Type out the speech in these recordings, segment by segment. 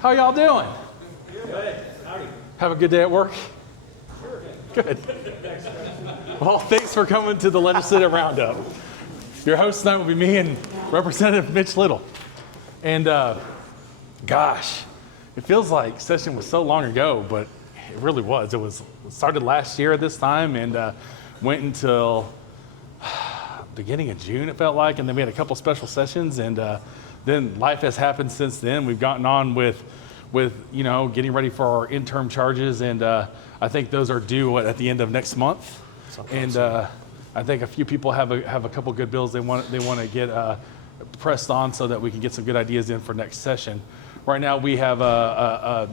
How y'all doing? Good. Howdy. Have a good day at work? Sure. Good. Well, thanks for coming to the Legislative Roundup. Your host tonight will be me and Representative Mitch Little. And gosh, it feels like session was so long ago, but it really was. It started last year at this time and went until beginning of June, it felt like, and then we had a couple special sessions, and then life has happened since then. We've gotten on with getting ready for our interim charges, and I think those are due at the end of next month. And I think a few people have a couple good bills they want to get pressed on so that we can get some good ideas in for next session. Right now we have a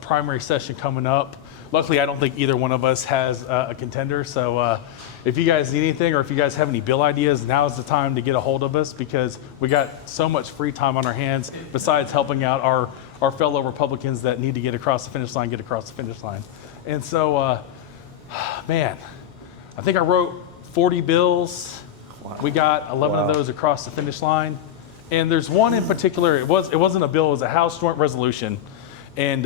primary session coming up. Luckily, I don't think either one of us has a contender, so if you guys need anything or if you guys have any bill ideas, now is the time to get a hold of us because we got so much free time on our hands besides helping out our fellow Republicans that need to get across the finish line. And so, man, I think I wrote 40 bills. Wow. We got 11 of those across the finish line. And there's one in particular, it wasn't a bill, it was a House joint resolution. And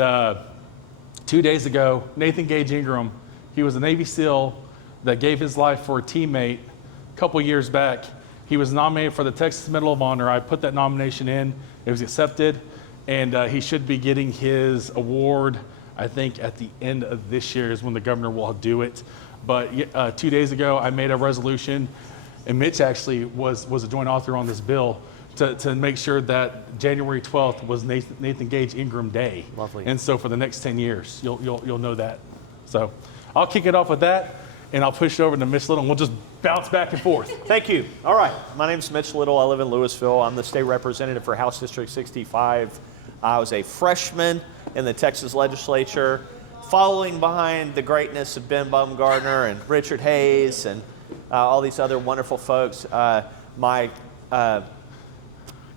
2 days ago, Nathan Gage Ingram, he was a Navy SEAL that gave his life for a teammate a couple years back. He was nominated for the Texas Medal of Honor. I put that nomination in, it was accepted, and he should be getting his award, I think at the end of this year is when the governor will do it. But 2 days ago, I made a resolution, and Mitch actually was a joint author on this bill to make sure that January 12th was Nathan Gage Ingram Day. Lovely. And so for the next 10 years, you'll know that. So I'll kick it off with that, and I'll push it over to Mitch Little, and we'll just bounce back and forth. Thank you. All right. My name's Mitch Little. I live in Louisville. I'm the state representative for House District 65. I was a freshman in the Texas legislature, following behind the greatness of Ben Bumgarner and Richard Hayes and all these other wonderful folks.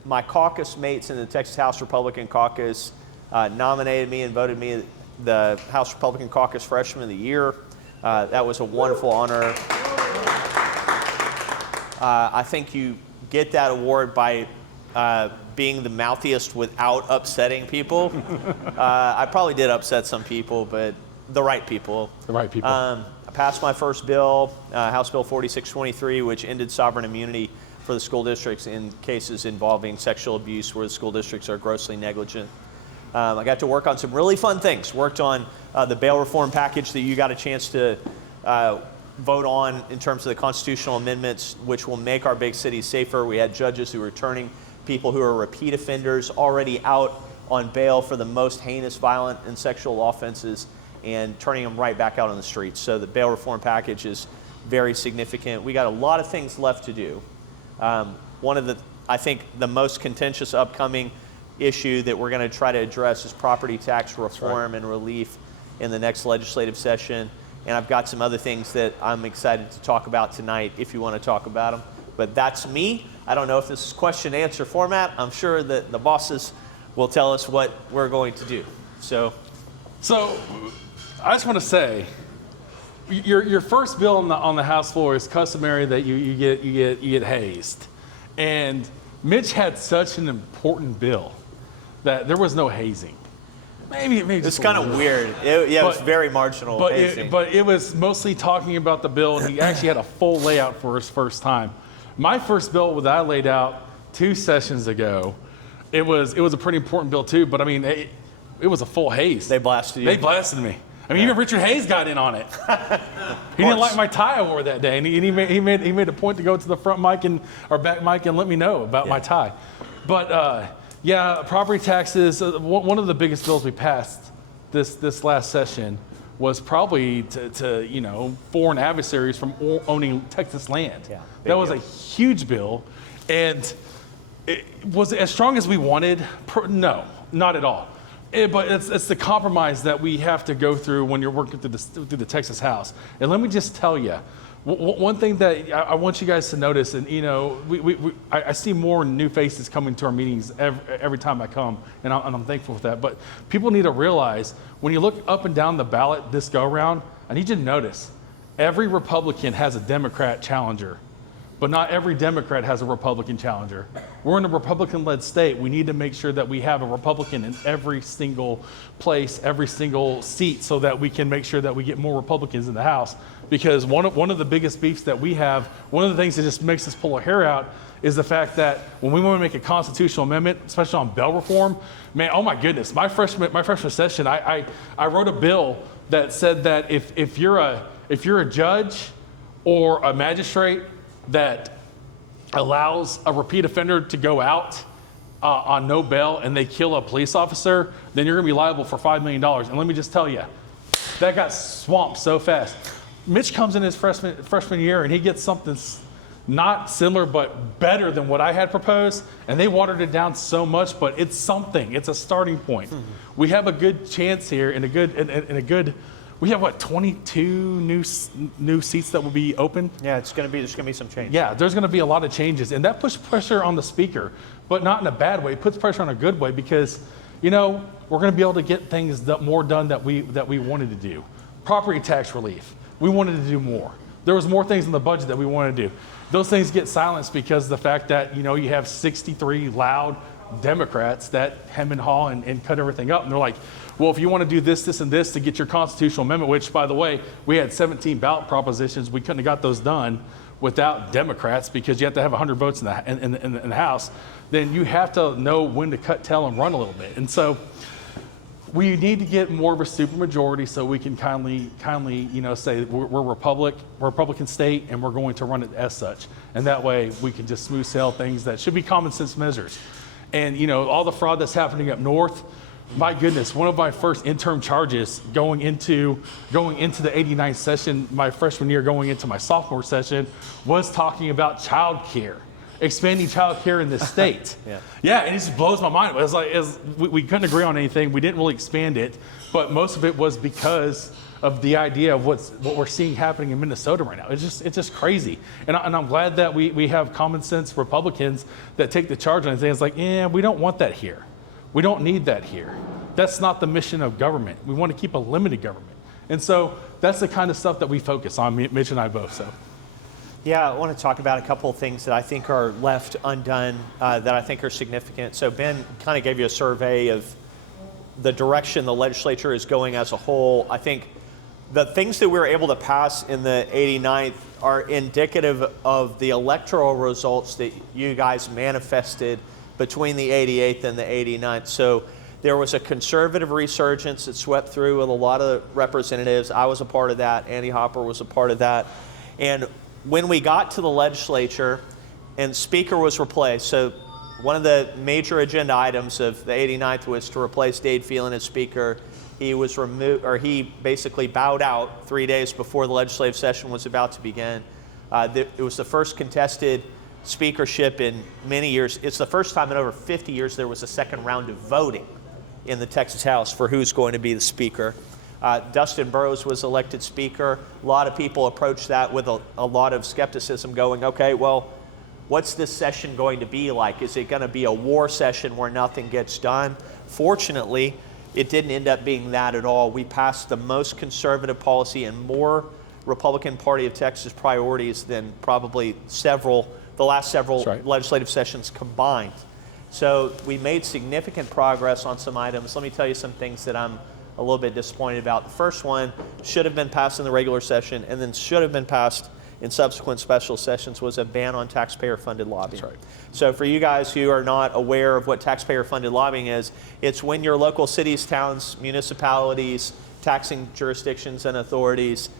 My caucus mates in the Texas House Republican Caucus nominated me and voted me the House Republican Caucus Freshman of the Year. That was a wonderful honor. I think you get that award by being the mouthiest without upsetting people. I probably did upset some people, but the right people. The right people. I passed my first bill, House Bill 4623, which ended sovereign immunity for the school districts in cases involving sexual abuse where the school districts are grossly negligent. I got to work on some really fun things. Worked on the bail reform package that you got a chance to vote on in terms of the constitutional amendments, which will make our big cities safer. We had judges who were turning people who are repeat offenders already out on bail for the most heinous, violent, and sexual offenses and turning them right back out on the streets. So the bail reform package is very significant. We got a lot of things left to do. One of I think the most contentious upcoming issue that we're going to try to address is property tax reform and relief in the next legislative session. And I've got some other things that I'm excited to talk about tonight if you want to talk about them. But that's me. I don't know if this is question and answer format. I'm sure that the bosses will tell us what we're going to do. So I just want to say, your first bill on the House floor is customary that you get hazed, and Mitch had such an important bill that there was no hazing. Maybe it's kind of weird. It was very marginal. But it was mostly talking about the bill, and he actually had a full layout for his first time. My first bill that I laid out 2 sessions ago, it was a pretty important bill too. But I mean, it was a full haze. They blasted you. They blasted me. I mean, even Richard Hayes got in on it. He didn't like my tie I wore that day, and he made a point to go to the front mic or back mic and let me know about my tie. But property taxes. One of the biggest bills we passed this last session was probably to foreign adversaries from owning Texas land. Yeah, that was a huge bill, and was it as strong as we wanted? No, not at all. But it's the compromise that we have to go through when you're working through the Texas House. And let me just tell you, one thing that I want you guys to notice, and I see more new faces coming to our meetings every time I come, and I'm thankful for that. But people need to realize when you look up and down the ballot this go around, I need you to notice every Republican has a Democrat challenger, but not every Democrat has a Republican challenger. We're in a Republican-led state. We need to make sure that we have a Republican in every single place, every single seat, so that we can make sure that we get more Republicans in the House. Because one of the biggest beefs that we have, one of the things that just makes us pull our hair out, is the fact that when we want to make a constitutional amendment, especially on bail reform, man, oh my goodness, my freshman session, I wrote a bill that said that if you're a judge or a magistrate that allows a repeat offender to go out on no bail and they kill a police officer, then you're going to be liable for $5 million. And let me just tell you, that got swamped so fast. Mitch comes in his freshman year and he gets something not similar but better than what I had proposed, and they watered it down so much, but it's something. It's a starting point. Mm-hmm. We have a good chance here and a good. We have what, 22 new seats that will be open? Yeah, there's going to be some change. Yeah, there's going to be a lot of changes, and that puts pressure on the speaker, but not in a bad way. It puts pressure in a good way because, we're going to be able to get things more done that we wanted to do. Property tax relief, we wanted to do more. There was more things in the budget that we wanted to do. Those things get silenced because of the fact that, you have 63 loud Democrats that hem and haw and cut everything up. And they're like, well, if you want to do this, this, and this to get your constitutional amendment, which, by the way, we had 17 ballot propositions. We couldn't have got those done without Democrats because you have to have 100 votes in the House. Then you have to know when to cut tail and run a little bit. And so we need to get more of a supermajority so we can kindly, say we're Republican state and we're going to run it as such. And that way we can just smooth sail things that should be common sense measures. And all the fraud that's happening up north, my goodness, one of my first interim charges going into the 89th session, my freshman year going into my sophomore session, was talking about child care. Expanding child care in this state. Yeah, and it just blows my mind. It was like we couldn't agree on anything. We didn't really expand it, but most of it was because of the idea of what we're seeing happening in Minnesota right now. It's just crazy. And I'm glad that we have common sense Republicans that take the charge on things like, we don't want that here. We don't need that here. That's not the mission of government. We want to keep a limited government. And so that's the kind of stuff that we focus on, Mitch and I both. So. Yeah, I want to talk about a couple of things that I think are left undone that I think are significant. So Ben kind of gave you a survey of the direction the legislature is going as a whole. I think the things that we were able to pass in the 89th are indicative of the electoral results that you guys manifested between the 88th and the 89th. So there was a conservative resurgence that swept through with a lot of representatives. I was a part of that. Andy Hopper was a part of that. And when we got to the legislature and Speaker was replaced, so one of the major agenda items of the 89th was to replace Dade Phelan as Speaker. He was removed, or he basically bowed out 3 days before the legislative session was about to begin. It was the first contested speakership in many years. It's the first time in over 50 years there was a second round of voting in the Texas House for who's going to be the Speaker. Dustin Burrows was elected Speaker. A lot of people approached that with a lot of skepticism going, okay, well, what's this session going to be like? Is it going to be a war session where nothing gets done? Fortunately, it didn't end up being that at all. We passed the most conservative policy and more Republican Party of Texas priorities than probably the last several legislative sessions combined. So we made significant progress on some items. Let me tell you some things that I'm a little bit disappointed about. The first one should have been passed in the regular session and then should have been passed in subsequent special sessions was a ban on taxpayer-funded lobbying. That's right. So for you guys who are not aware of what taxpayer-funded lobbying is, it's when your local cities, towns, municipalities, taxing jurisdictions and authorities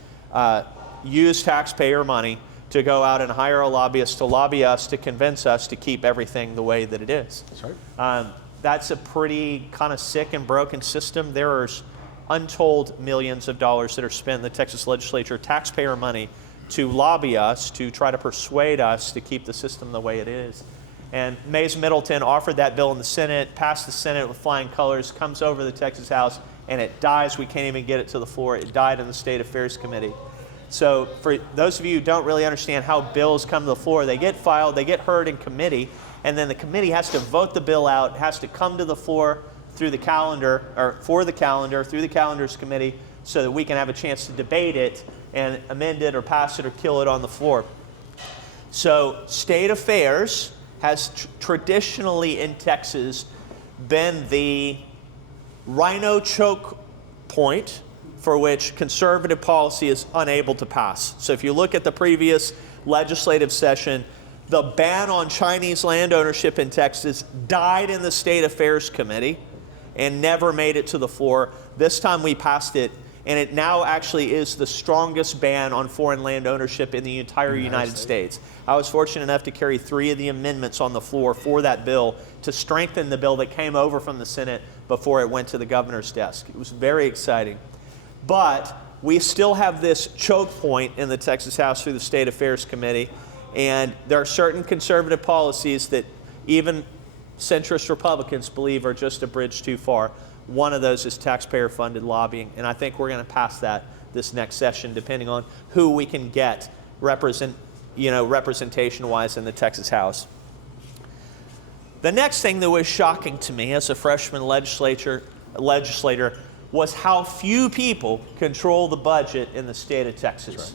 use taxpayer money to go out and hire a lobbyist to lobby us to convince us to keep everything the way that it is. That's right. That's a pretty kind of sick and broken system. There's untold millions of dollars that are spent in the Texas legislature, taxpayer money, to lobby us, to try to persuade us to keep the system the way it is. And Mays Middleton offered that bill in the Senate, passed the Senate with flying colors, comes over to the Texas House, and it dies. We can't even get it to the floor. It died in the State Affairs Committee. So for those of you who don't really understand how bills come to the floor, they get filed, they get heard in committee, and then the committee has to vote the bill out, has to come to the floor through the calendar, or for the calendar, through the calendars committee, so that we can have a chance to debate it and amend it or pass it or kill it on the floor. So state affairs has traditionally in Texas been the rhino choke point for which conservative policy is unable to pass. So if you look at the previous legislative session, the ban on Chinese land ownership in Texas died in the State Affairs Committee and never made it to the floor. This time we passed it, and it now actually is the strongest ban on foreign land ownership in the entire United States. I was fortunate enough to carry 3 of the amendments on the floor for that bill to strengthen the bill that came over from the Senate before it went to the governor's desk. It was very exciting. But we still have this choke point in the Texas House through the State Affairs Committee, and there are certain conservative policies that even centrist Republicans believe are just a bridge too far. One of those is taxpayer-funded lobbying, and I think we're going to pass that this next session, depending on who we can get representation-wise in the Texas House. The next thing that was shocking to me as a freshman legislator was how few people control the budget in the state of Texas. Right.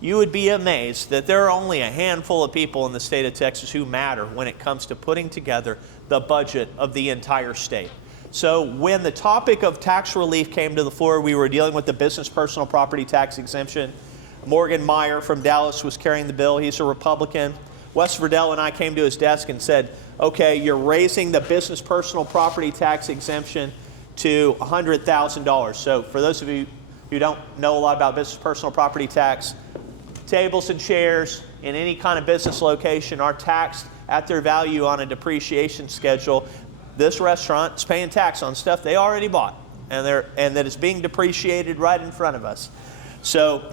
You would be amazed that there are only a handful of people in the state of Texas who matter when it comes to putting together the budget of the entire state. So when the topic of tax relief came to the floor, we were dealing with the business personal property tax exemption. Morgan Meyer from Dallas was carrying the bill. He's a Republican. Wes Verdell and I came to his desk and said, okay, you're raising the business personal property tax exemption to $100,000. So for those of you who don't know a lot about business personal property tax, tables and chairs in any kind of business location are taxed at their value on a depreciation schedule. This restaurant is paying tax on stuff they already bought, and that is being depreciated right in front of us. So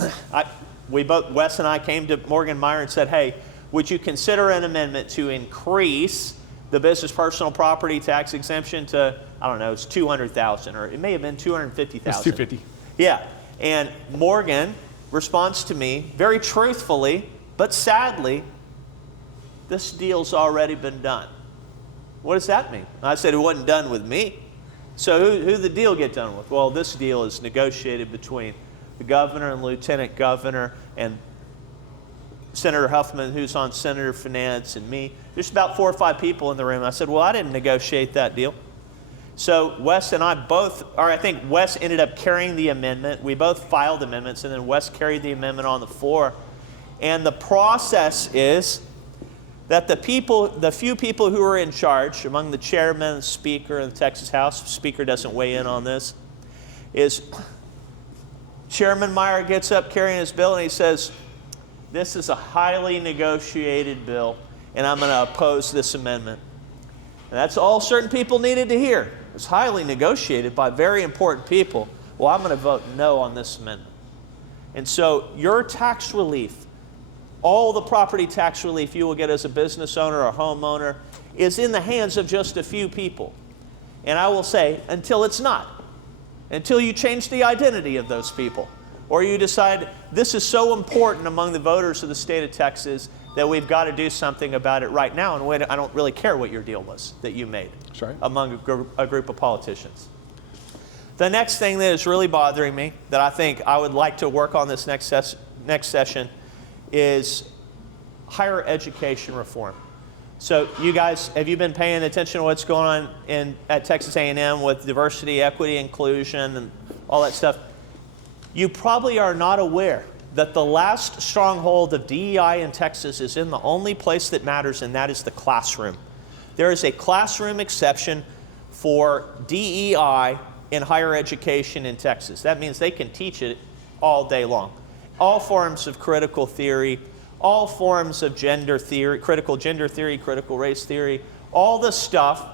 Wes and I came to Morgan Meyer and said, hey, would you consider an amendment to increase the business personal property tax exemption to, I don't know, it's $200,000, or it may have been $250,000. It's $250,000. Yeah, and Morgan responds to me very truthfully, but sadly, this deal's already been done. What does that mean? I said it wasn't done with me. So who did the deal get done with? Well, this deal is negotiated between the governor and lieutenant governor and Senator Huffman, who's on Senator Finance, and me. There's about 4 or 5 people in the room. I said, well, I didn't negotiate that deal. So Wes and I both, or I think Wes ended up carrying the amendment. We both filed amendments, and then Wes carried the amendment on the floor. And the process is that the few people who are in charge, among the chairman, the speaker, and the Texas House, the speaker doesn't weigh in on this, is Chairman Meyer gets up carrying his bill, and he says, this is a highly negotiated bill, and I'm going to oppose this amendment. And that's all certain people needed to hear. It's highly negotiated by very important people. Well, I'm going to vote no on this amendment. And so your tax relief, all the property tax relief you will get as a business owner or homeowner, is in the hands of just a few people. And I will say, until it's not. Until you change the identity of those people. Or you decide this is so important among the voters of the state of Texas that we've got to do something about it right now. And I don't really care what your deal was that you made among a group of politicians. The next thing that is really bothering me, that I think I would like to work on this next session, is higher education reform. So you guys, have you been paying attention to what's going on at Texas A&M with diversity, equity, inclusion, and all that stuff? You probably are not aware that the last stronghold of DEI in Texas is in the only place that matters, and that is the classroom. There is a classroom exception for DEI in higher education in Texas. That means they can teach it all day long. All forms of critical theory, all forms of gender theory, critical race theory, all the stuff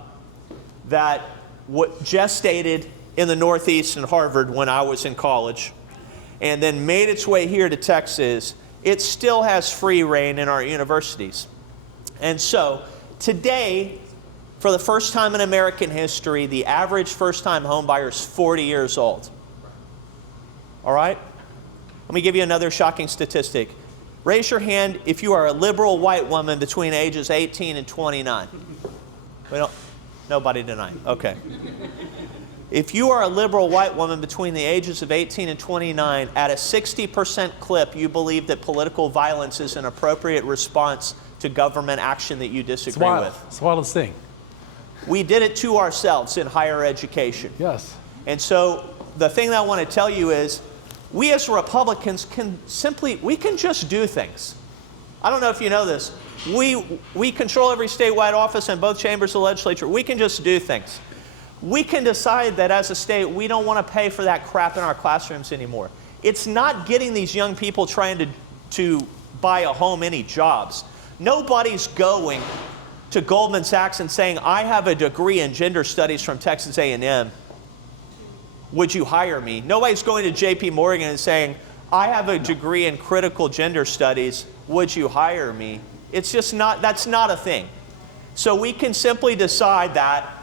that gestated in the Northeast and Harvard when I was in college, and then made its way here to Texas, it still has free reign in our universities. And so today, for the first time in American history, the average first-time homebuyer is 40 years old. All right? Let me give you another shocking statistic. Raise your hand if you are a liberal white woman between ages 18 and 29. Nobody tonight. Okay. If you are a liberal white woman between the ages of 18 and 29, at a 60% clip, you believe that political violence is an appropriate response to government action that you disagree with. It's the wildest thing. We did it to ourselves in higher education. Yes. And so the thing that I want to tell you is, we as Republicans can just do things. I don't know if you know this. We control every statewide office and both chambers of the legislature. We can just do things. We can decide that as a state, we don't want to pay for that crap in our classrooms anymore. It's not getting these young people trying to buy a home any jobs. Nobody's going to Goldman Sachs and saying, I have a degree in gender studies from Texas A&M. Would you hire me? Nobody's going to JP Morgan and saying, I have a degree in critical gender studies. Would you hire me? It's just not, that's not a thing. So we can simply decide that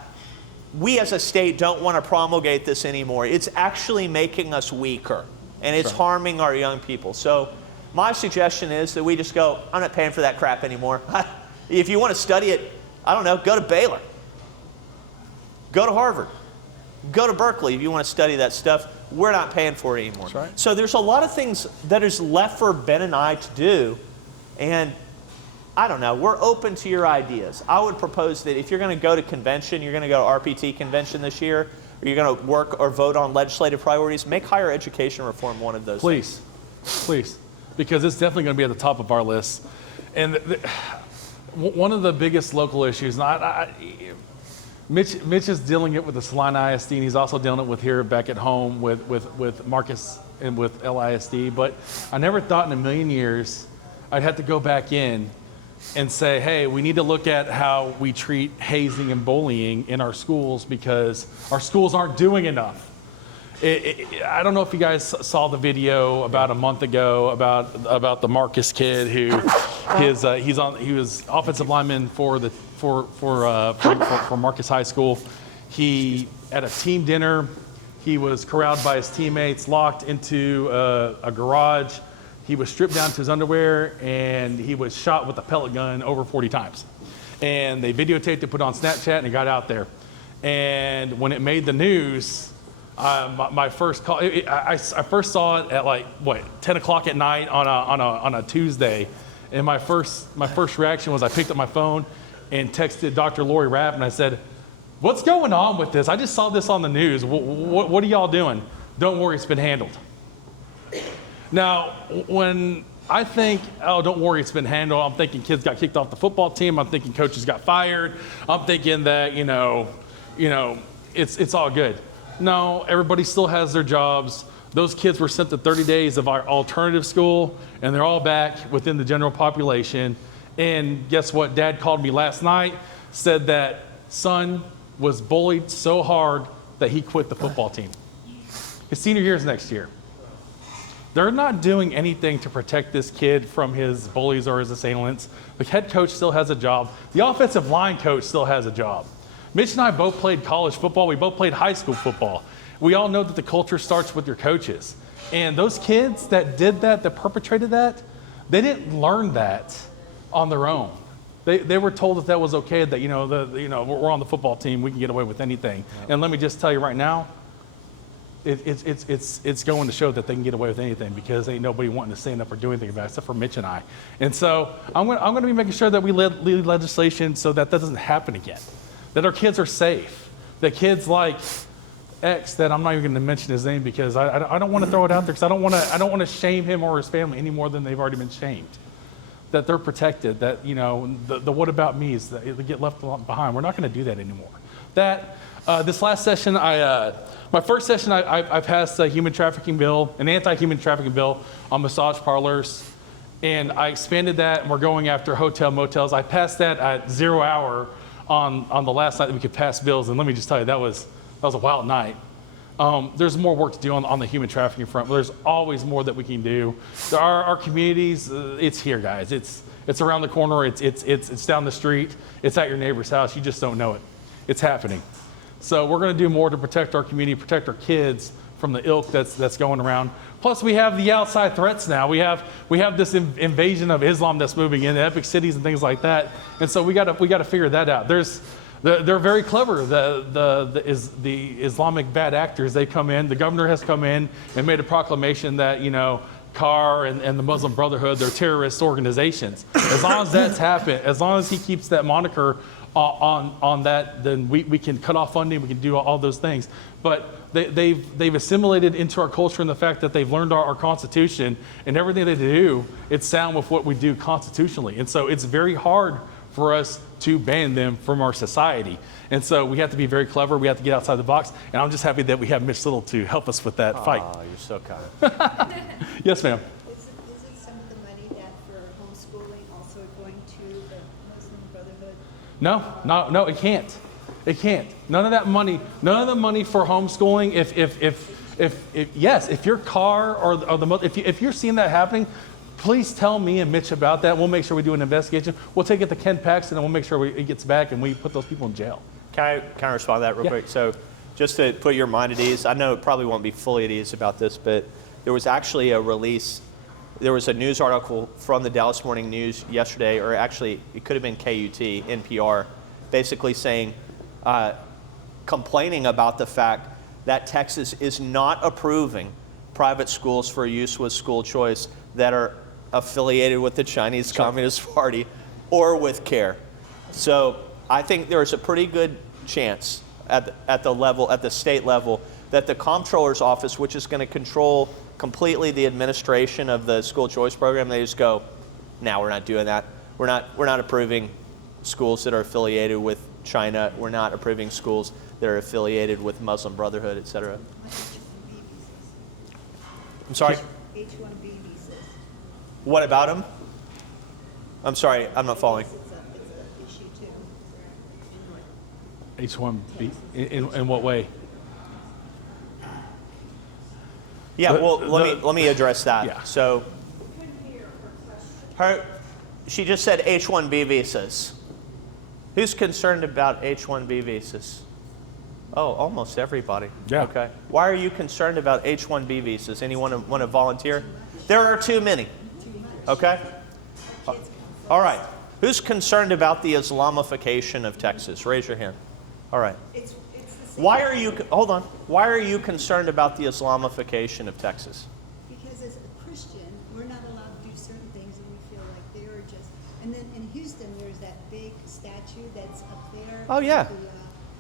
we as a state don't want to promulgate this anymore. It's actually making us weaker, and it's harming our young people. So my suggestion is that we just go, I'm not paying for that crap anymore. If you want to study it, I don't know, go to Baylor. Go to Harvard. Go to Berkeley if you want to study that stuff. We're not paying for it anymore. That's right. So there's a lot of things that is left for Ben and I to do, and I don't know, we're open to your ideas. I would propose that if you're going to go to convention, you're going to go to RPT convention this year, or you're going to work or vote on legislative priorities, make higher education reform one of those things. Please, because it's definitely going to be at the top of our list. And one of the biggest local issues, and Mitch is dealing it with the Salina ISD, and he's also dealing it with here back at home with Marcus and with LISD, but I never thought in a million years I'd have to go back in and say, hey, we need to look at how we treat hazing and bullying in our schools because our schools aren't doing enough. I don't know if you guys saw the video about a month ago about the Marcus kid who he was offensive lineman for Marcus High School. He at a team dinner, he was corralled by his teammates, locked into a garage. He was stripped down to his underwear, and he was shot with a pellet gun over 40 times. And they videotaped it, put it on Snapchat, and it got out there. And when it made the news, my first call, I first saw it at 10 o'clock at night on a Tuesday. And my first reaction was I picked up my phone and texted Dr. Lori Rapp, and I said, what's going on with this? I just saw this on the news. What are y'all doing? Don't worry, it's been handled. Now, when I think, oh, don't worry, it's been handled, I'm thinking kids got kicked off the football team. I'm thinking coaches got fired. I'm thinking that, it's all good. No, everybody still has their jobs. Those kids were sent to 30 days of our alternative school, and they're all back within the general population. And guess what? Dad called me last night, said that son was bullied so hard that he quit the football team. His senior year is next year. They're not doing anything to protect this kid from his bullies or his assailants. The head coach still has a job. The offensive line coach still has a job. Mitch and I both played college football. We both played high school football. We all know that the culture starts with your coaches. And those kids that did that perpetrated that, they didn't learn that on their own. They were told that was okay, that we're on the football team, we can get away with anything. Yeah. And let me just tell you right now, it's going to show that they can get away with anything because ain't nobody wanting to stand up or do anything about it except for Mitch and I. And so I'm going to be making sure that we lead legislation so that doesn't happen again, that our kids are safe, that kids like X, that I'm not even going to mention his name because I don't want to throw it out there because I don't want to shame him or his family any more than they've already been shamed. That they're protected, that the what about me's that they get left behind. We're not going to do that anymore. That this last session, my first session, I passed a human trafficking bill, an anti-human trafficking bill on massage parlors, and I expanded that, and we're going after hotel motels. I passed that at 0 hour on the last night that we could pass bills, and let me just tell you, that was a wild night. There's more work to do on the human trafficking front, but there's always more that we can do. Our communities, it's here, guys. It's around the corner. It's down the street. It's at your neighbor's house. You just don't know it. It's happening. So we're going to do more to protect our community, protect our kids from the ilk that's going around. Plus, we have the outside threats now. We have this invasion of Islam that's moving in epic cities and things like that. And so we got to figure that out. There's They're very clever. The Islamic bad actors, they come in. The governor has come in and made a proclamation that, CAR and the Muslim Brotherhood, they're terrorist organizations. As long as that's happened, as long as he keeps that moniker on that, then we can cut off funding, we can do all those things. But they've assimilated into our culture in the fact that they've learned our Constitution, and everything they do, it's sound with what we do constitutionally. And so it's very hard for us to ban them from our society. And so we have to be very clever. We have to get outside the box. And I'm just happy that we have Mitch Little to help us with that fight. Oh, you're so kind. Yes, ma'am. Is it some of the money that for homeschooling also going to the Muslim Brotherhood? No, it can't. It can't. None of that money, none of the money for homeschooling, if your car or if you're seeing that happening, please tell me and Mitch about that. We'll make sure we do an investigation. We'll take it to Ken Paxton and we'll make sure it gets back and we put those people in jail. Can I respond to that real quick? So just to put your mind at ease, I know it probably won't be fully at ease about this, but there was actually a release. There was a news article from the Dallas Morning News yesterday, or actually it could have been KUT, NPR, basically saying, complaining about the fact that Texas is not approving private schools for use with school choice that are affiliated with the Chinese Communist Party or with CARE. So I think there's a pretty good chance at the state level, that the comptroller's office, which is going to control completely the administration of the school choice program, they just go, "No, we're not doing that. We're not approving schools that are affiliated with China. We're not approving schools that are affiliated with Muslim Brotherhood, et cetera." I'm sorry? H-1B visas. What about them? I'm sorry, I'm not following. It's an issue too. H-1B, in what way? Yeah, well, let me address that. Yeah. So, she just said H-1B visas. Who's concerned about H-1B visas? Oh, almost everybody. Yeah. Okay. Why are you concerned about H-1B visas? Anyone want to volunteer? There are too many. Okay. All right. Who's concerned about the Islamification of Texas? Raise your hand. All right. It's the same. Why are you? Hold on. Why are you concerned about the Islamification of Texas? Because as a Christian, we're not allowed to do certain things, and we feel like they're just. And then in Houston, there's that big statue that's up there. Oh, yeah.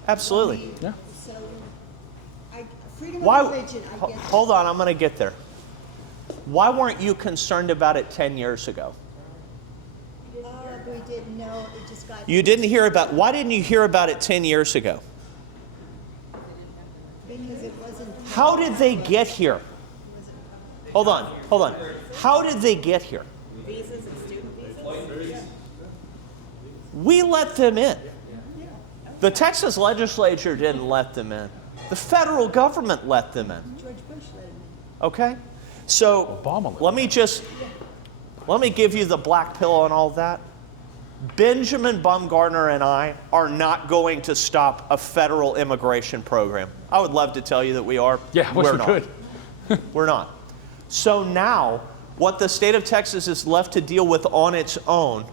Absolutely. Yeah. So, freedom Why? of religion. I get Hold on. I'm going to get there. Why weren't you concerned about it 10 years ago? We didn't know. It just got. You didn't hear about. Why didn't you hear about it 10 years ago? Because it wasn't. How did they get here? Hold on. How did they get here? Visas and student visas. We let them in. The Texas legislature didn't let them in. The federal government let them in. George Bush let him Okay? So Obama. let me give you the black pill on all that. Benjamin Bumgarner and I are not going to stop a federal immigration program. I would love to tell you that we are. Yeah, I wish we could. We're not. So now, what the state of Texas is left to deal with on its own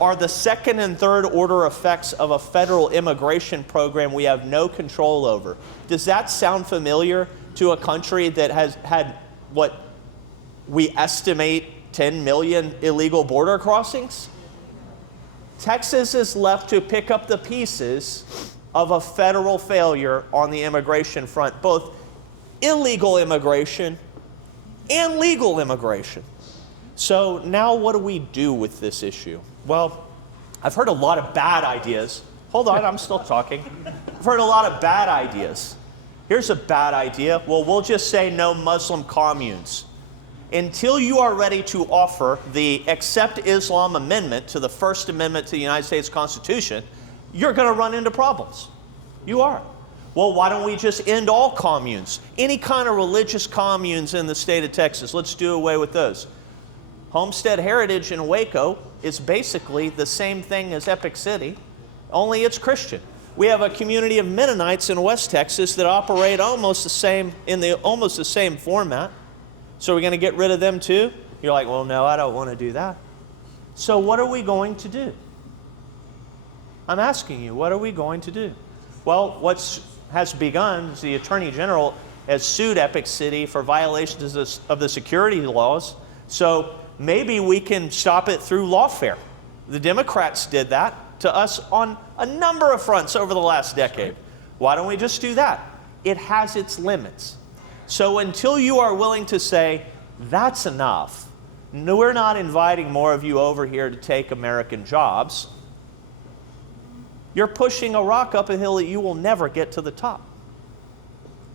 are the second and third order effects of a federal immigration program we have no control over. Does that sound familiar to a country that has had what we estimate 10 million illegal border crossings? Texas is left to pick up the pieces of a federal failure on the immigration front, both illegal immigration and legal immigration. So now what do we do with this issue? Well, I've heard a lot of bad ideas. Hold on, I'm still talking. I've heard a lot of bad ideas. Here's a bad idea. Well, we'll just say no Muslim communes. Until you are ready to offer the Accept Islam Amendment to the First Amendment to the United States Constitution, you're going to run into problems. You are. Well, why don't we just end all communes? Any kind of religious communes in the state of Texas, let's do away with those. Homestead Heritage in Waco is basically the same thing as Epic City, only it's Christian. We have a community of Mennonites in West Texas that operate almost the same format. So we're going to get rid of them too? You're like, well, no, I don't want to do that. So what are we going to do? I'm asking you, what are we going to do? Well, what has begun is the Attorney General has sued Epic City for violations of the security laws. So maybe we can stop it through lawfare. The Democrats did that to us on a number of fronts over the last decade. Why don't we just do that? It has its limits. So until you are willing to say, that's enough, no, we're not inviting more of you over here to take American jobs, you're pushing a rock up a hill that you will never get to the top.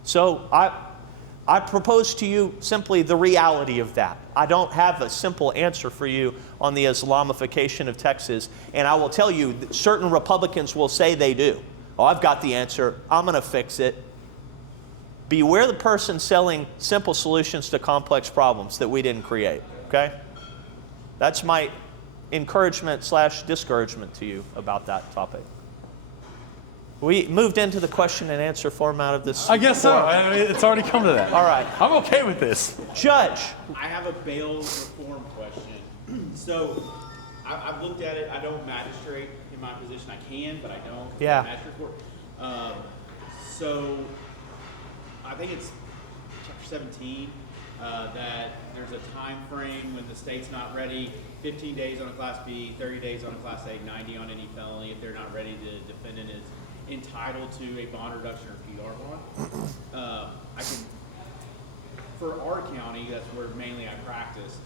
So I propose to you simply the reality of that. I don't have a simple answer for you on the Islamification of Texas, and I will tell you, certain Republicans will say they do. Oh, I've got the answer. I'm going to fix it. Beware the person selling simple solutions to complex problems that we didn't create, okay? That's my encouragement / discouragement to you about that topic. We moved into the question and answer format of this. I guess so. I mean, it's already come to that. All right. I'm okay with this. Judge. I have a bail reform question. So I've looked at it. I don't magistrate in my position. I can, but I don't. Yeah. Magistrate court. So I think it's chapter 17 that there's a time frame when the state's not ready. 15 days on a Class B, 30 days on a Class A, 90 on any felony. If they're not ready, the defendant is entitled to a bond reduction or PR bond. For our county, that's where mainly I practice,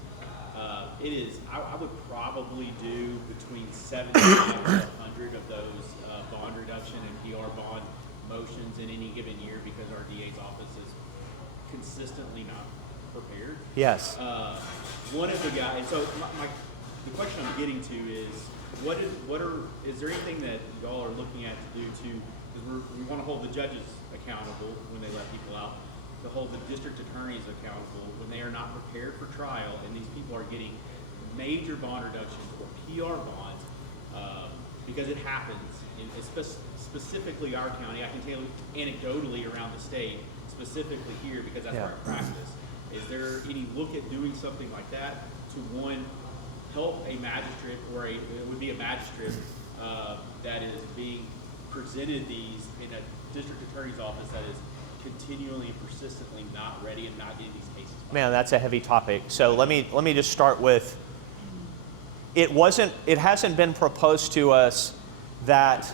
I would probably do between 75 and 100 of those bond reduction and PR bond motions in any given year because our DA's office is consistently not prepared. Yes. One of the guys, so the question I'm getting to is, is there anything that y'all are looking at to do because we want to hold the judges accountable when they let people out, to hold the district attorneys accountable when they are not prepared for trial and these people are getting major bond reductions or PR bonds because it happens, specifically our county. I can tell you anecdotally around the state, specifically here because that's where I practice. Is there any look at doing something like that to, one, help a magistrate, or it would be a magistrate that is being presented these in a district attorney's office that is continually and persistently not ready and not getting these cases filed? Man, that's a heavy topic. So let me just start with, it hasn't been proposed to us that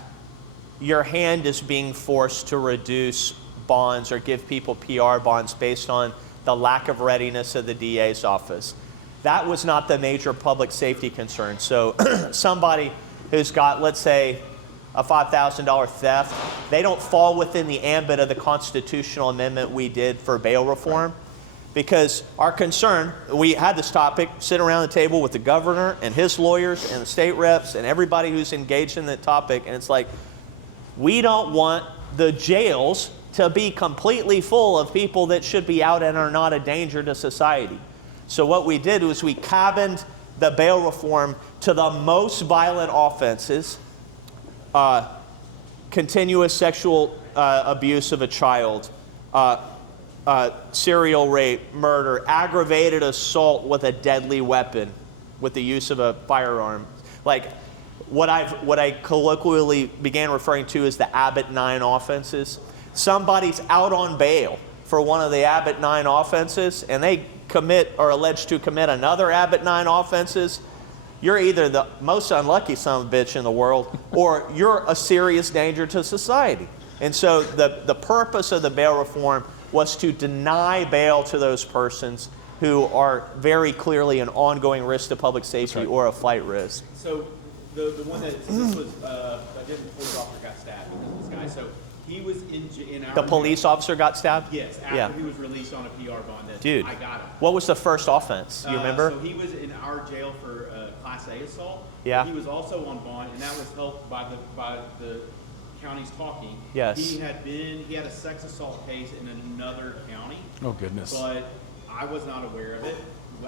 your hand is being forced to reduce bonds or give people PR bonds based on the lack of readiness of the DA's office. That was not the major public safety concern. So somebody who's got, let's say, a $5,000 theft, they don't fall within the ambit of the constitutional amendment we did for bail reform. Because our concern, we had this topic, sit around the table with the governor and his lawyers and the state reps and everybody who's engaged in the topic, and it's like, we don't want the jails to be completely full of people that should be out and are not a danger to society. So what we did was we cabined the bail reform to the most violent offenses, continuous sexual abuse of a child, serial rape, murder, aggravated assault with a deadly weapon, with the use of a firearm. Like what I colloquially began referring to as the Abbott 9 offenses. Somebody's out on bail for one of the Abbott 9 offenses, and they commit or alleged to commit another Abbott 9 offenses. You're either the most unlucky son of a bitch in the world, or you're a serious danger to society. And so the purpose of the bail reform was to deny bail to those persons who are very clearly an ongoing risk to public safety or a flight risk. So the one that this was a different police officer got stabbed because of this guy. So he was in our The police officer got stabbed? Yes, after he was released on a PR bond. That Dude, I got him. What was the first offense? You remember? So he was in our jail for Class A assault. Yeah. He was also on bond, and that was helped by the county's talking. Yes. He had a sex assault case in another county. Oh, goodness. But I was not aware of it.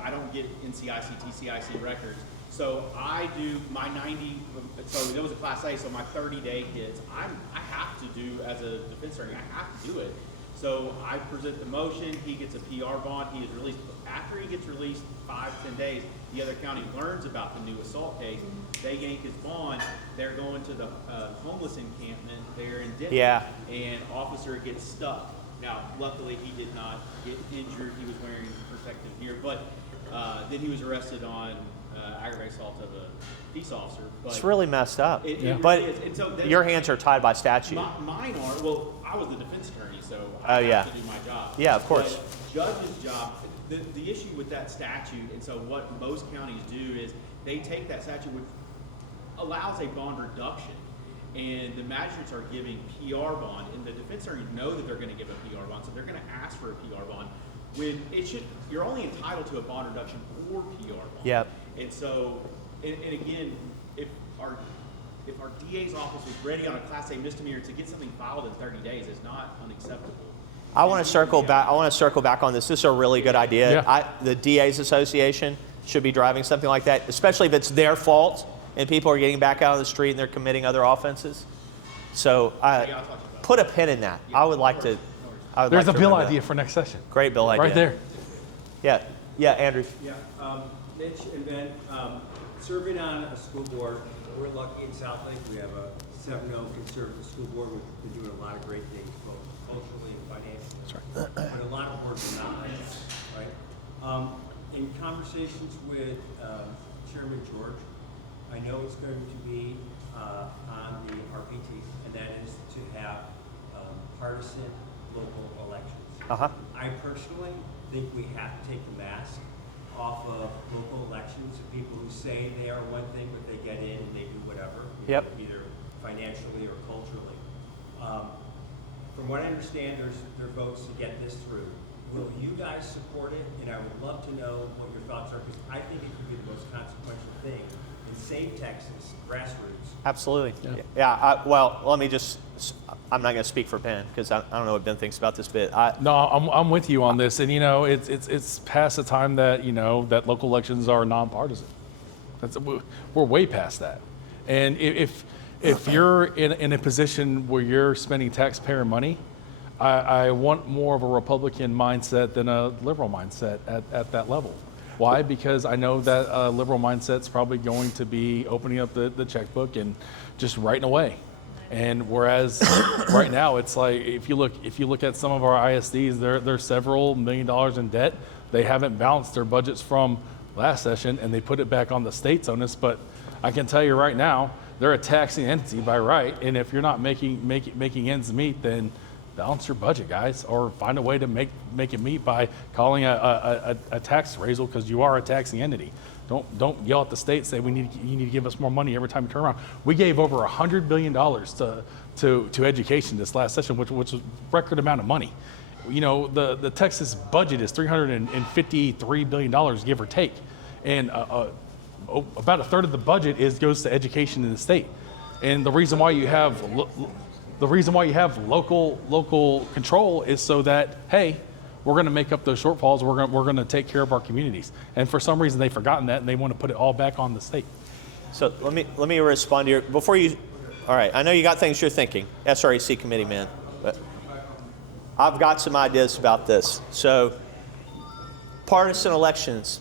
I don't get NCIC, TCIC records. So I do my 90, so there was a Class A, so my 30-day hits, I have to do, as a defense attorney, I have to do it. So I present the motion, he gets a PR bond, he is released. After he gets gets released 5-10 days. The other county learns about the new assault case. They yank his bond. They're going to the homeless encampment there in Denton. Yeah. And officer gets stuck. Now, luckily, he did not get injured. He was wearing protective gear, but then he was arrested on aggravated assault of a peace officer. But It's really messed up. it But really is. And so your hands are tied by statute. Mine are. Well, I was the defense attorney, so Oh, I yeah. have to do my job. Yeah, of course. But judge's job. The issue with that statute, and so what most counties do is they take that statute, which allows a bond reduction, and the magistrates are giving PR bond, and the defense attorneys know that they're going to give a PR bond, so they're going to ask for a PR bond. When it should, you're only entitled to a bond reduction or PR bond. Yep. And so, and again, if our DA's office was ready on a Class A misdemeanor to get something filed in 30 days, is not unacceptable. I want to circle back. I want to circle back on this. This is a really good idea. Yeah. The DA's Association should be driving something like that, especially if it's their fault and people are getting back out on the street and they're committing other offenses. So put a pin in that. I would like to. There's a bill idea for next session. Great bill idea. Right there. Yeah, Andrew. Yeah, Mitch and Ben, serving on a school board, we're lucky in South Lake. We have a 7-0 conservative school board. We've been doing a lot of great things, both culturally and financially. That's right. But a lot of boards are not like this, right? In conversations with Chairman George, I know it's going to be on the RPT, and that is to have partisan local elections. Uh-huh. I personally think we have to take the mask off of local elections. People who say they are one thing, but they get in and they do whatever, Yep. either financially or culturally. From what I understand, there are votes to get this through. Will you guys support it? And I would love to know what your thoughts are, because I think it could be the most consequential thing in Save Texas, grassroots. Absolutely. Yeah. Well, let me just. I'm not going to speak for Ben because I don't know what Ben thinks about this bit. No, I'm with you on this, and it's past the time that that local elections are nonpartisan. We're way past that, and if you're in a position where you're spending taxpayer money, I want more of a Republican mindset than a liberal mindset at that level. Why? Because I know that a liberal mindset's probably going to be opening up the checkbook and just writing away. And whereas right now it's like if you look at some of our ISDs, they're several $1 million in debt. They haven't balanced their budgets from last session, and they put it back on the state's onus. But I can tell you right now, they're a taxing entity by right, and if you're not making ends meet, then balance your budget, guys, or find a way to make it meet by calling a tax raisal, because you are a taxing entity. Don't yell at the state and say you need to give us more money every time you turn around. We gave over $100 billion to education this last session, which was a record amount of money. The Texas budget is $353 billion, give or take, and about a third of the budget goes to education in the state. And the reason why you have local control is so that, hey, we're going to make up those shortfalls. We're going to take care of our communities. And for some reason, they've forgotten that, and they want to put it all back on the state. So let me respond to your before you. All right, I know you got things you're thinking, SREC committee man, but I've got some ideas about this. So, partisan elections.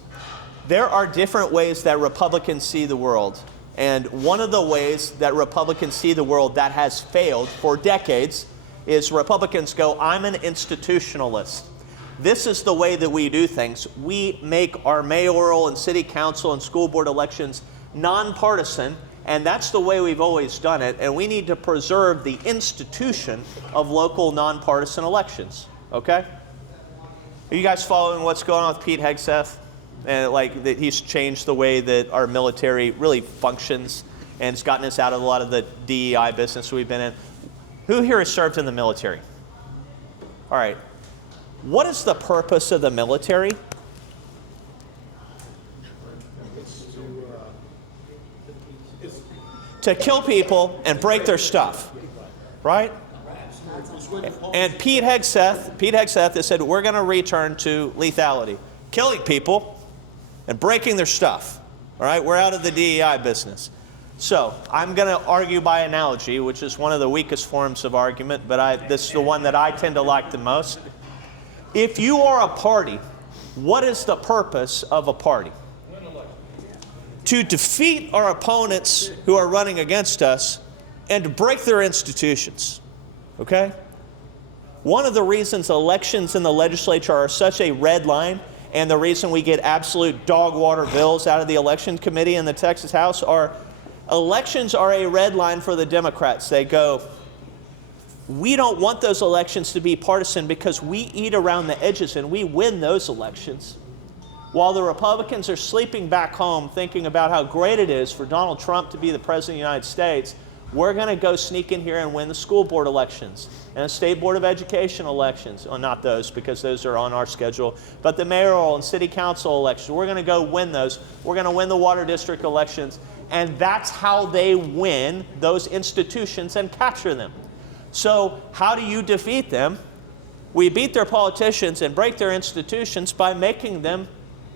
There are different ways that Republicans see the world. And one of the ways that Republicans see the world that has failed for decades is Republicans go, I'm an institutionalist. This is the way that we do things. We make our mayoral and city council and school board elections nonpartisan, and that's the way we've always done it. And we need to preserve the institution of local nonpartisan elections. Okay? Are you guys following what's going on with Pete Hegseth? And that he's changed the way that our military really functions, and it's gotten us out of a lot of the DEI business we've been in. Who here has served in the military? All right. What is the purpose of the military? To kill people and break their stuff, right? And Pete Hegseth has said, we're going to return to lethality. Killing people and breaking their stuff. All right, we're out of the DEI business. So I'm going to argue by analogy, which is one of the weakest forms of argument, but this is the one that I tend to like the most. If you are a party what is the purpose of a party? To defeat our opponents who are running against us and to break their institutions. Okay? One of the reasons elections in the legislature are such a red line, and the reason we get absolute dog water bills out of the election committee in the Texas House, are elections are a red line for the Democrats. They go, we don't want those elections to be partisan because we eat around the edges and we win those elections. While the Republicans are sleeping back home thinking about how great it is for Donald Trump to be the President of the United States, we're going to go sneak in here and win the school board elections and the state board of education elections. Well, not those, because those are on our schedule, but the mayoral and city council elections. We're going to go win those. We're going to win the water district elections. And that's how they win those institutions and capture them. So how do you defeat them? We beat their politicians and break their institutions by making them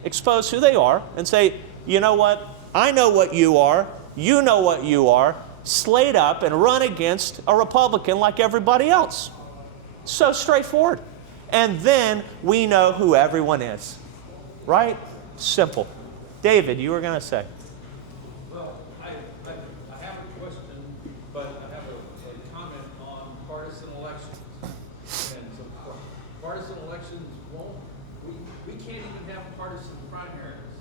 expose who they are and say, you know what? I know what you are. You know what you are. Slate up and run against a Republican like everybody else. So straightforward. And then we know who everyone is. Right? Simple. David, you were going to say. Well, I have a question, but I have a comment on partisan elections. And so partisan elections we can't even have partisan primaries.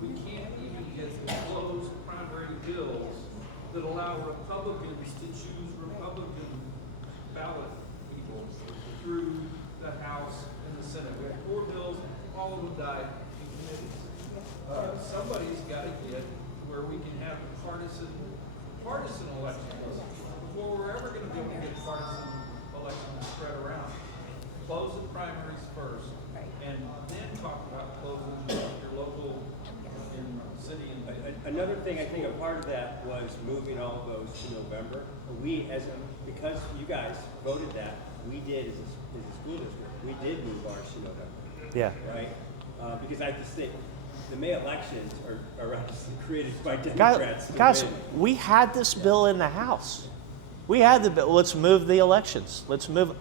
We can't even get closed primary bills that allow Republicans to choose Republican ballot people through the House and the Senate. We have 4 bills, all of them died in committees. Somebody's got to get where we can have partisan elections before we're ever going to be able to get partisan elections spread around. Close the primaries first, and then talk about closing your local and city and Another thing, I think a part of that was moving all of those to November. We, because you guys voted that, we did as a school district, we did move ours to November. Yeah. Right? Because I just think the May elections are created by Democrats. Guys, we had this bill in the House. We had the bill. Let's move the elections. Let's move.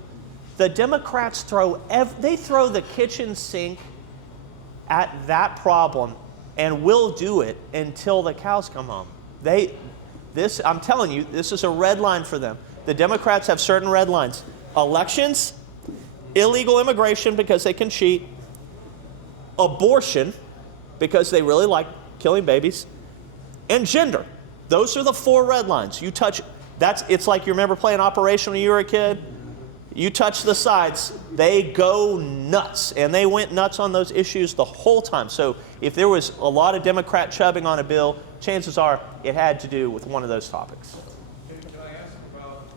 The Democrats throw the kitchen sink at that problem, and will do it until the cows come home. I'm telling you, this is a red line for them. The Democrats have certain red lines. Elections, illegal immigration because they can cheat, abortion because they really like killing babies, and gender. Those are the 4 red lines. You touch, it's like you remember playing Operation when you were a kid? You touch the sides, they go nuts. And they went nuts on those issues the whole time. So if there was a lot of Democrat chubbing on a bill, chances are it had to do with one of those topics. Can I ask about,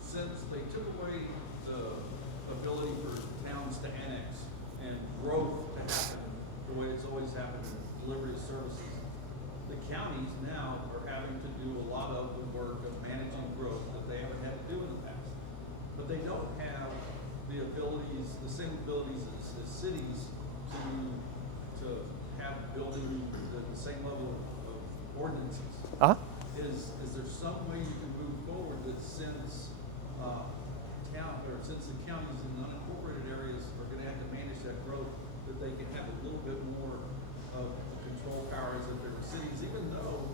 since they took away the ability for towns to annex and growth to happen the way it's always happened in delivery of services, the counties now are having to do a lot of the work of managing growth that they haven't had to do in the past. But they don't have the abilities, the same abilities as cities to have building the same level of ordinances. Is there some way you can move forward that since since the counties and unincorporated areas are going to have to manage that growth, that they can have a little bit more of control powers if there were cities, even though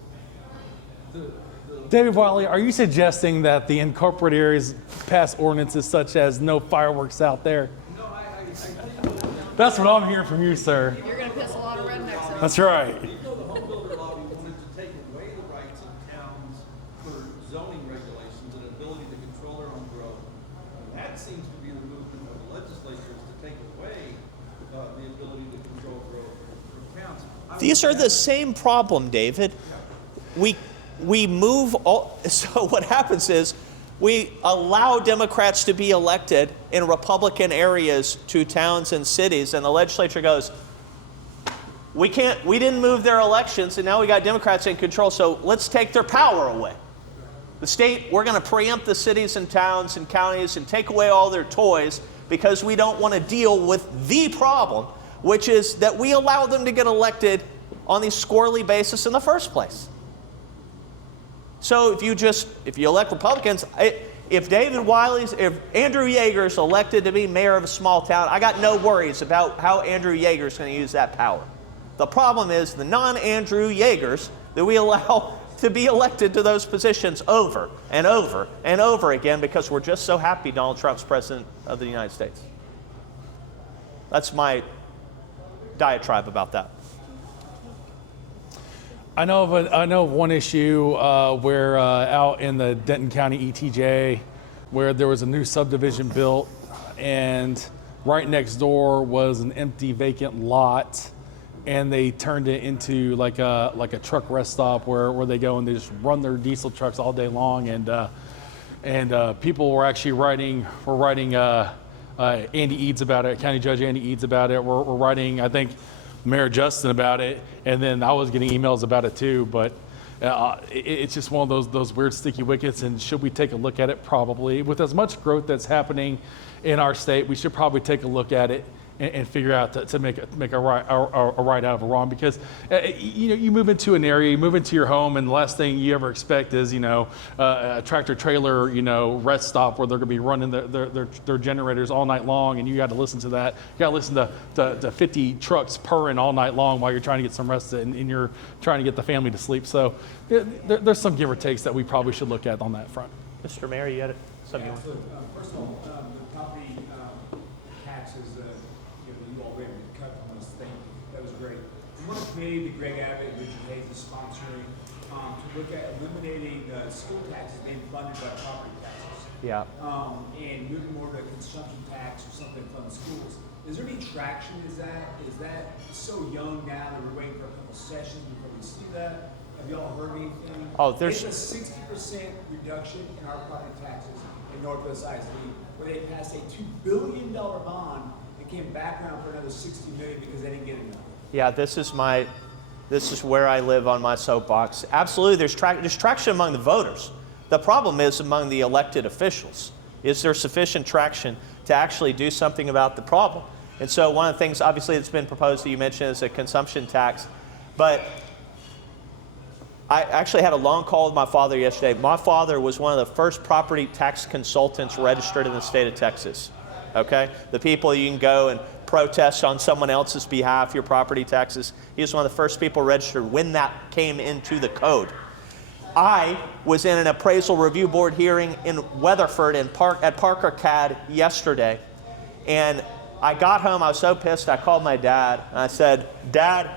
the David Wiley, are you suggesting that the incorporated areas pass ordinances such as no fireworks out there? No, I think That's what I'm hearing from you, sir. You're going to piss a lot of rednecks off. That's right. even though the home builder lobby wanted to take away the rights of towns for zoning regulations and ability to control their own growth, that seems to be the movement of the legislature, is to take away the ability to control growth from towns. These are the same problem, David. We move all, so what happens is we allow Democrats to be elected in Republican areas to towns and cities, and the legislature goes, we didn't move their elections, and now we got Democrats in control, so let's take their power away. The state, we're going to preempt the cities and towns and counties and take away all their toys because we don't want to deal with the problem, which is that we allow them to get elected on these squirrely basis in the first place. So if you elect Republicans, if Andrew Yeager's elected to be mayor of a small town, I got no worries about how Andrew Yeager's going to use that power. The problem is the non-Andrew Yeagers that we allow to be elected to those positions over and over and over again because we're just so happy Donald Trump's president of the United States. That's my diatribe about that. I know of one issue where out in the Denton County ETJ, where there was a new subdivision built, and right next door was an empty vacant lot, and they turned it into like a truck rest stop where they go and they just run their diesel trucks all day long, and people were actually writing Andy Eads about it, County Judge Andy Eads about it. We're writing, I think, Mayor Justin about it, and then I was getting emails about it too. But it's just one of those weird sticky wickets. And should we take a look at it? Probably. With as much growth that's happening in our state, we should probably take a look at it and figure out to make a right out of a wrong. Because you move into an area, you move into your home, and the last thing you ever expect is a tractor trailer rest stop where they're going to be running their generators all night long, and you got to listen to that. You got to listen to 50 trucks purring all night long while you're trying to get some rest and you're trying to get the family to sleep. So there's some give or takes that we probably should look at on that front. Mr. Mayor, you had something you want? First of all, the property taxes, you all were able to cut on this thing. That was great. One committee that Greg Abbott and Richard Hayes is sponsoring to look at eliminating school taxes being funded by property taxes. Yeah. And moving more to a consumption tax or something from the schools. Is there any traction? Is that so young now that we're waiting for a couple sessions before we see that? Have y'all heard anything? Oh, there's It's a 60% reduction in our property taxes in Northwest ISD, where they passed a $2 billion bond and came back around for another $60 million because they didn't get enough. Yeah, this is where I live on my soapbox. Absolutely, there's traction among the voters. The problem is among the elected officials. Is there sufficient traction to actually do something about the problem? And so one of the things, obviously, that's been proposed that you mentioned is a consumption tax. But I actually had a long call with my father yesterday. My father was one of the first property tax consultants registered in the state of Texas. Okay? The people you can go and protest on someone else's behalf, your property taxes. He was one of the first people registered when that came into the code. I was in an appraisal review board hearing in Weatherford at Parker CAD yesterday. And I got home, I was so pissed, I called my dad and I said, Dad,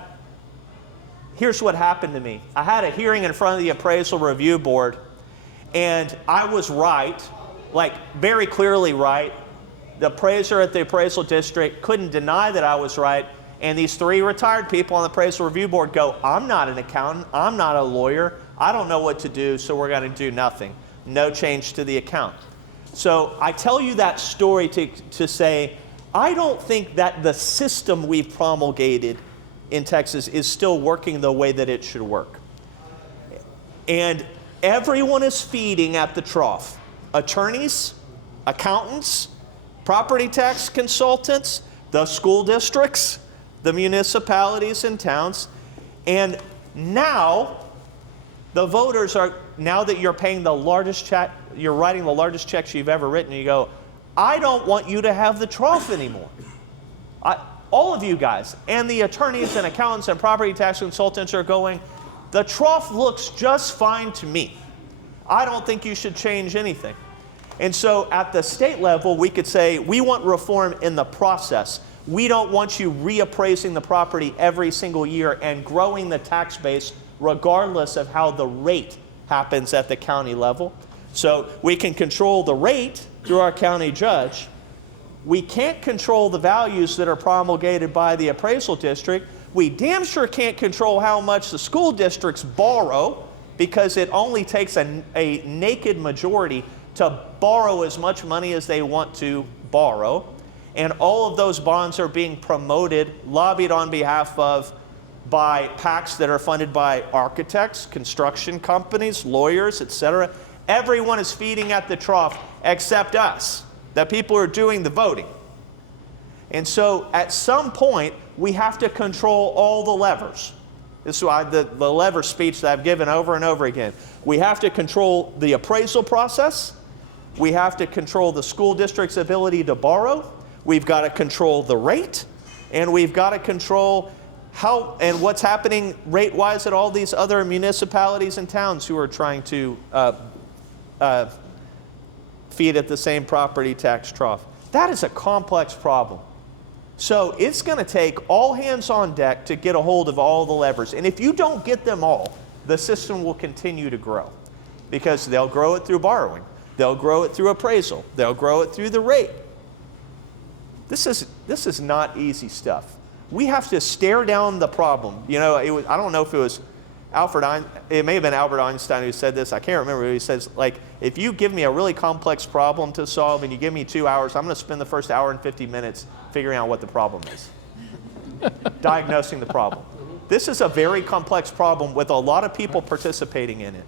here's what happened to me. I had a hearing in front of the appraisal review board, and I was right, like very clearly right. The appraiser at the appraisal district couldn't deny that I was right, and these 3 retired people on the appraisal review board go, I'm not an accountant, I'm not a lawyer, I don't know what to do, so we're going to do nothing. No change to the account. So I tell you that story to say, I don't think that the system we've promulgated in Texas is still working the way that it should work. And everyone is feeding at the trough. Attorneys, accountants, property tax consultants, the school districts, the municipalities and towns. And now the voters are, now that you're paying the largest check, you're writing the largest checks you've ever written, you go, I don't want you to have the trough anymore. All of you guys, and the attorneys and accountants and property tax consultants are going, the trough looks just fine to me. I don't think you should change anything. And so at the state level, we could say, we want reform in the process. We don't want you reappraising the property every single year and growing the tax base regardless of how the rate happens at the county level. So we can control the rate through our county judge. We can't control the values that are promulgated by the appraisal district. We damn sure can't control how much the school districts borrow, because it only takes a naked majority to borrow as much money as they want to borrow. And all of those bonds are being promoted, lobbied on behalf of by PACs that are funded by architects, construction companies, lawyers, etc. Everyone is feeding at the trough except us, the people who are doing the voting. And so at some point, we have to control all the levers. This is why the lever speech that I've given over and over again. We have to control the appraisal process. We have to control the school district's ability to borrow. We've got to control the rate. And we've got to control how and what's happening rate-wise at all these other municipalities and towns who are trying to feed at the same property tax trough. That is a complex problem. So it's going to take all hands on deck to get a hold of all the levers. And if you don't get them all, the system will continue to grow, because they'll grow it through borrowing. They'll grow it through appraisal. They'll grow it through the rate. This is not easy stuff. We have to stare down the problem. You know, I don't know if it was it may have been Albert Einstein who said this. I can't remember. He says, like, if you give me a really complex problem to solve and you give me 2 hours, I'm going to spend the first hour and 50 minutes figuring out what the problem is. Diagnosing the problem. This is a very complex problem with a lot of people participating in it.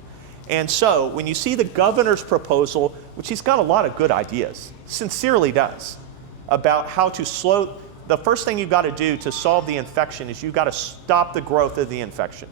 And so when you see the governor's proposal, which he's got a lot of good ideas, sincerely does, about how to slow, the first thing you've got to do to solve the infection is you've got to stop the growth of the infection.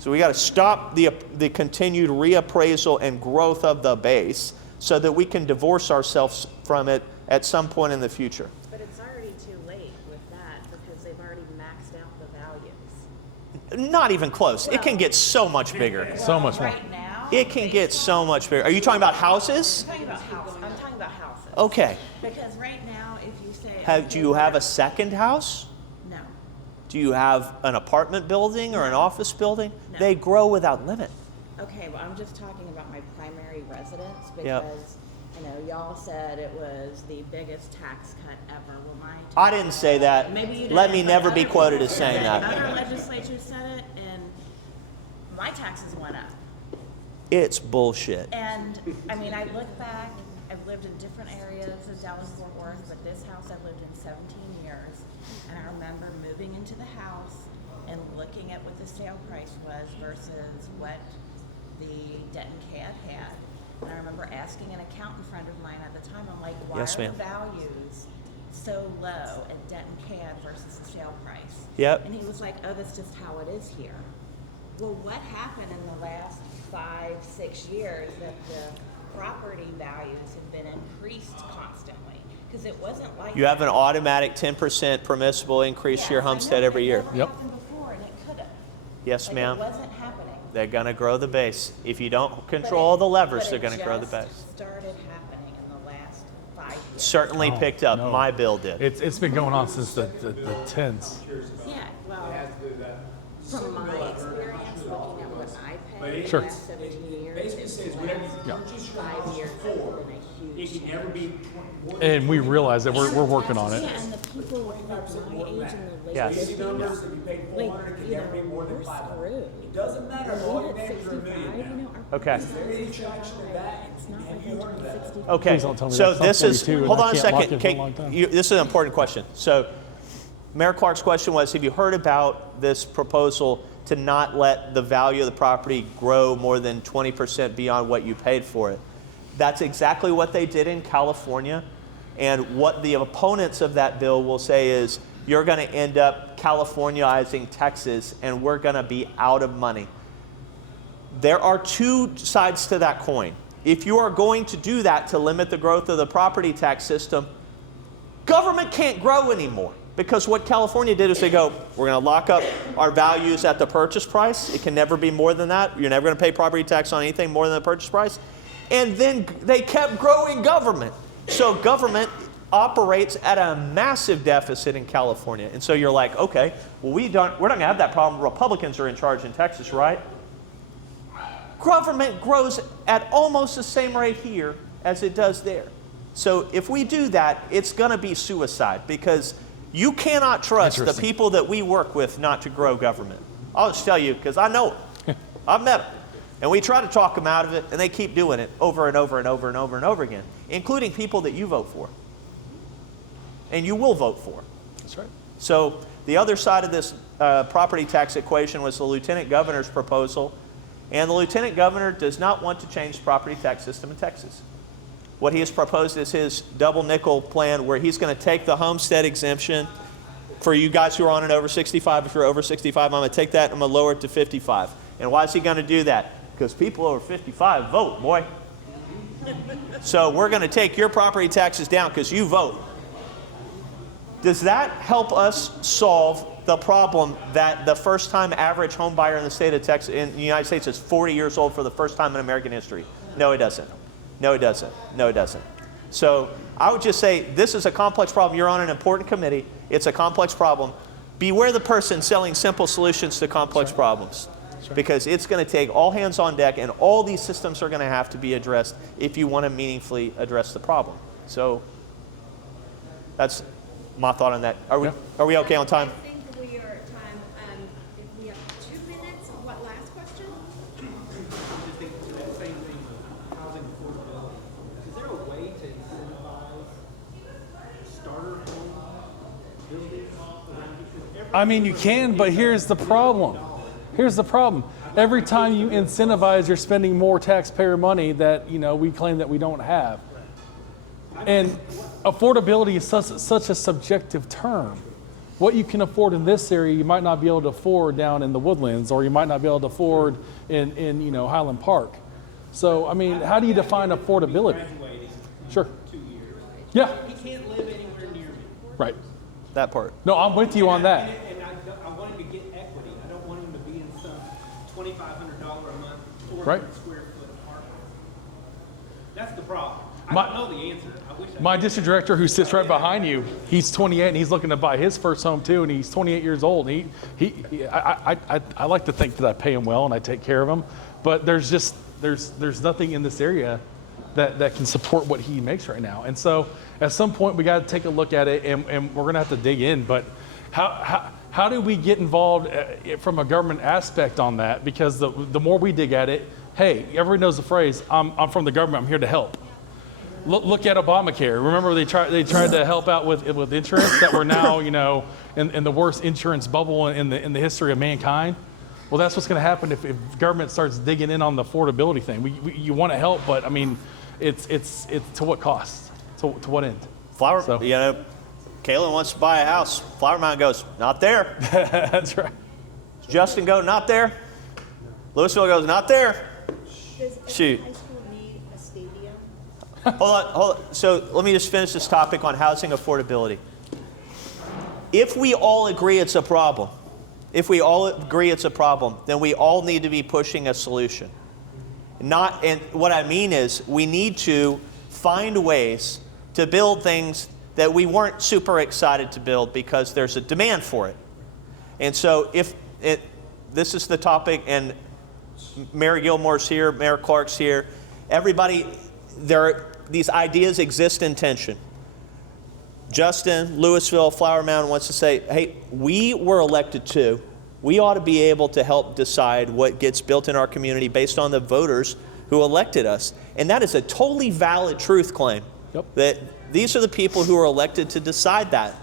So we got to stop the continued reappraisal and growth of the base so that we can divorce ourselves from it at some point in the future. But it's already too late with that because they've already maxed out the values. Not even close. It can get so much bigger. So much more. Right now, It can get so much bigger. Are you talking about houses? I'm talking about houses. Okay. Because right now, if you say, Do you have a second house? no, Do you have an apartment building or an office building? No. They grow without limit. okay, well, I'm just talking about my primary residence Yep. because y'all said it was the biggest tax cut ever. Well, my I didn't say that. Maybe you Let didn't, me but never be other quoted as people saying did. that. Other legislatures said it, and my taxes went up. It's bullshit. And I mean, I look back, I've lived in different areas of Dallas-Fort Worth, but this house I've lived in 17 years. And I remember moving into the house and looking at what the sale price was versus what the Denton CAD had. And I remember asking an accountant friend of mine at the time, I'm like, why Yes, are ma'am. the values so low at Denton CAD versus the sale price? Yep. And he was like, oh, that's just how it is here. Well, what happened in the last 5-6 years that the property values have been increased constantly? Because it wasn't like You have an that. automatic 10% permissible increase to your Yes, I homestead know, every it year. never Yep. happened before, and it could have. Yes, Like, ma'am. It wasn't happening. They're going to grow the base. If you don't But control it- the levers, but they're it going to grow the just base. started happening in the last 5 years. Certainly Oh, picked up. no. My bill did. It's been going on since the 10s. Yeah, well, from my experience, looking at what I paid it- Sure. the last 17 years, Basically it's says the whatever you last Yeah. purchase your 5 house years for, has been a huge it can never be more than And we realize that we're working on it. Yeah, and the people like my age and the late Yes. Baby 50s, numbers, if you paid like, 400, it can you never be more know, than we're 500. screwed. It doesn't matter if all When your we hit neighbors are a 65, million now. our Okay. Is there any traction to that? it's not Have like you I heard turned that? 65. Okay, Please don't tell me so that's not this is, 42 and hold I on a can't lock second. it for a long time. This is an important question. So Mayor Clark's question was, have you heard about this proposal to not let the value of the property grow more than 20% beyond what you paid for it? That's exactly what they did in California. And what the opponents of that bill will say is, you're going to end up Californiaizing Texas and we're going to be out of money. There are two sides to that coin. If you are going to do that to limit the growth of the property tax system, government can't grow anymore. Because what California did is they go, we're going to lock up our values at the purchase price. It can never be more than that. You're never going to pay property tax on anything more than the purchase price. And then they kept growing government. So government operates at a massive deficit in California. And so you're like, okay, well, we're not going to have that problem. Republicans are in charge in Texas, right? Government grows at almost the same rate here as it does there. So if we do that, it's going to be suicide because you cannot trust the Interesting. people that we work with not to grow government. I'll just tell you because I know it. I've met them. And we try to talk them out of it, and they keep doing it over and over and over and over and over again, including people that you vote for. And you will vote for. That's right. So the other side of this property tax equation was the lieutenant governor's proposal. And the lieutenant governor does not want to change the property tax system in Texas. What he has proposed is his double nickel plan where he's going to take the homestead exemption for you guys who are on and over 65. If you're over 65, I'm going to take that and I'm going to lower it to 55. And why is he going to do that? Because people over 55 vote, boy. So we're going to take your property taxes down because you vote. Does that help us solve the problem that the first-time average home buyer in the state of Texas, in the United States, is 40 years old for the first time in American history? No, it doesn't. No, it doesn't. No, it doesn't. So I would just say this is a complex problem. You're on an important committee. It's a complex problem. Beware the person selling simple solutions to complex problems, because it's going to take all hands on deck, and all these systems are going to have to be addressed if you want to meaningfully address the problem. So that's my thought on that. Are we okay on time? I think we are at time. If we have 2 minutes, what, last question? I just think to that same thing of housing affordability, is there a way to incentivize starter home building around here? I mean, you can, but here's the problem. Here's the problem. Every time you incentivize, you're spending more taxpayer money that, you know, we claim that we don't have. And affordability is such a subjective term. What you can afford in this area, you might not be able to afford down in the Woodlands, or you might not be able to afford in you know, Highland Park. So, I mean, how do you define affordability? Sure. 2 years. Yeah. He can't live anywhere near me. Right. That part. No, I'm with you on that. And I want him to get equity. I don't want him to be in some $2,500 a month, 400 Right. square foot apartment. That's the problem. I My- don't know the answer. I wish I My did. district director, who sits right behind you, he's 28 and he's looking to buy his first home too, and he's 28 years old. And I like to think that I pay him well and I take care of him, but there's nothing in this area that can support what he makes right now. And so at some point we got to take a look at it, and we're going to have to dig in. But how do we get involved from a government aspect on that? Because the more we dig at it, hey, everybody knows the phrase, I'm from the government, I'm here to help. Look at Obamacare. Remember they tried to help out with insurance, that we're now, you know, in the worst insurance bubble in the history of mankind. Well, that's what's going to happen if government starts digging in on the affordability thing. You want to help, but I mean, it's to what cost? To what end? You know, Kaylin wants to buy a house. Flower Mound goes, not there. That's right. Justin goes, not there. Louisville goes, not there. Does Shoot. every high school need a stadium? Hold on. So let me just finish this topic on housing affordability. If we all agree it's a problem, then we all need to be pushing a solution. And what I mean is, we need to find ways to build things that we weren't super excited to build because there's a demand for it. And so this is the topic, and Mayor Gilmore's here, Mayor Clark's here, everybody, these ideas exist in tension. Justin, Louisville, Flower Mound wants to say, hey, we were elected too. We ought to be able to help decide what gets built in our community based on the voters who elected us. And that is a totally valid truth claim. Yep. That these are the people who are elected to decide that.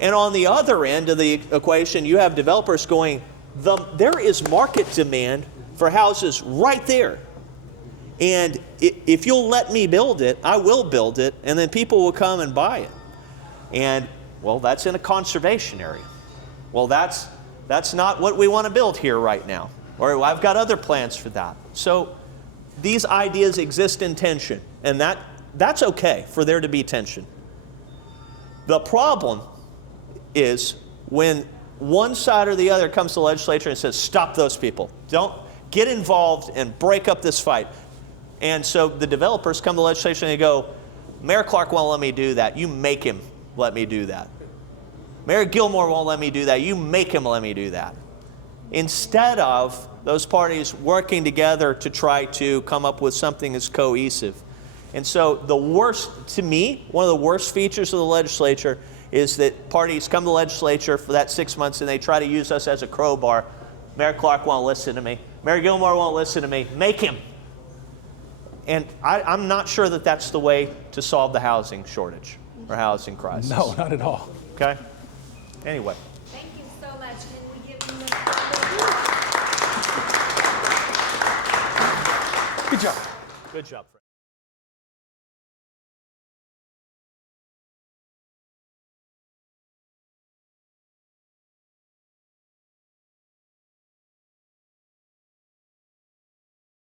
And on the other end of the equation, you have developers going, there is market demand for houses right there. And if you'll let me build it, I will build it, and then people will come and buy it. And, well, that's in a conservation area. Well, that's not what we want to build here right now. Or I've got other plans for that. So these ideas exist in tension, and that's okay for there to be tension. The problem is when one side or the other comes to the legislature and says, stop those people. Don't get involved and break up this fight. And so the developers come to the legislature and they go, Mayor Clark won't let me do that. You make him let me do that. Mayor Gilmore won't let me do that. You make him let me do that. Instead of those parties working together to try to come up with something that's cohesive. And so the worst, to me, one of the worst features of the legislature is that parties come to the legislature for that 6 months and they try to use us as a crowbar. Mayor Clark won't listen to me. Mayor Gilmore won't listen to me. Make him. And I'm not sure that that's the way to solve the housing shortage or housing crisis. No, not at all. Okay? Anyway. Thank you so much. Can we give them Good job. Good job, Fred.